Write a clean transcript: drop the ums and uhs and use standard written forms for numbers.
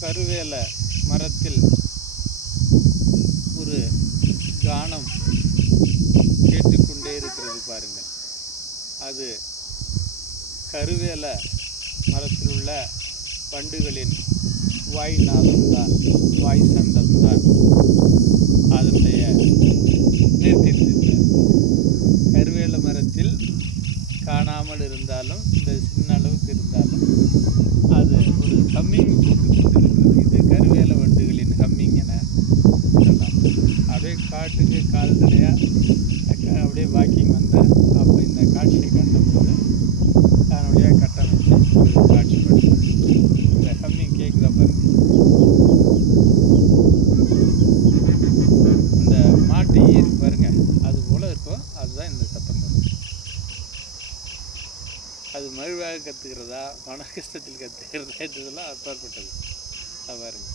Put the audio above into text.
கருவேல மரத்தில் ஒரு கானம் கேட்டுக்கொண்டே இருக்கிறது பாருங்கள். அது கருவேல மரத்தில் உள்ள வண்டுகளின் வாய் நாதம்தான், வாய் சந்தம்தான் அதனுடைய நிறுத்தியிருக்கிறார். கருவேல மரத்தில் காணாமல் இருந்தாலும், இந்த சின்ன அளவுக்கு இருந்தாலும், அது ஒரு ஹம்மிங் போட்டு கொண்டிருக்கிறது. இது கருவேல வண்டுகளின் ஹம்மிங் என சொல்லலாம். அப்படியே காட்டுக்கு கால் தடையாக அப்படியே வாக்கிங் வந்தேன். அப்போ இந்த காட்சியை கண்டபோது அதனுடைய கட்டமைச்சு ஒரு காட்சிப்படுத்தேன். இந்த ஹம்மிங் கேட்குதா பாருங்க. இந்த மாட்டு ஈர் பாருங்க, அது போல் இருக்கும். அதுதான் இந்த சத்தம் வரும். அது மகிழ்வாக கற்றுக்கிறதா, மன கஷ்டத்தில் கற்றுக்கிறதா, இதெல்லாம் அப்பாற்பட்டது. பாருங்க.